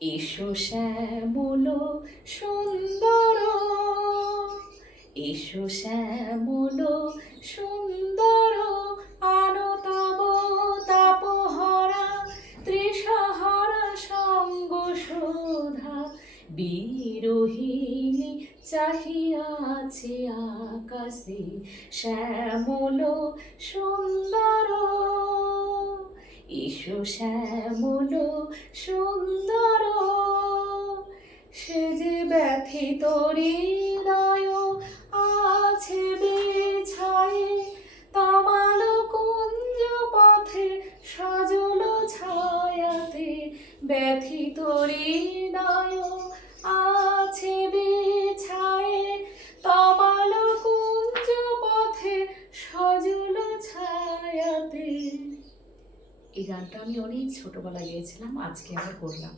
এসো শ্যামল সুন্দর, এসো শ্যামল সুন্দর, আনো তব তাপহরা তৃষাহারা সঙ্গ শোধা। বিরোহিণী চাহিয়াছে আকাশে শ্যামল সুন্দর। এসো শ্যামল সুন্দর, সে যে ব্যথিত হৃদয় আছে বিছায়ে, তমাল কুঞ্জ পথে সজল ছায়াতে। ব্যথিত হৃদয় আছে বিছায়ে, তমাল কুঞ্জ পথে সজল ছায়াতে। এই গানটা আমি অনেক ছোটবেলায় গেয়েছিলাম, আজকে আবার করলাম।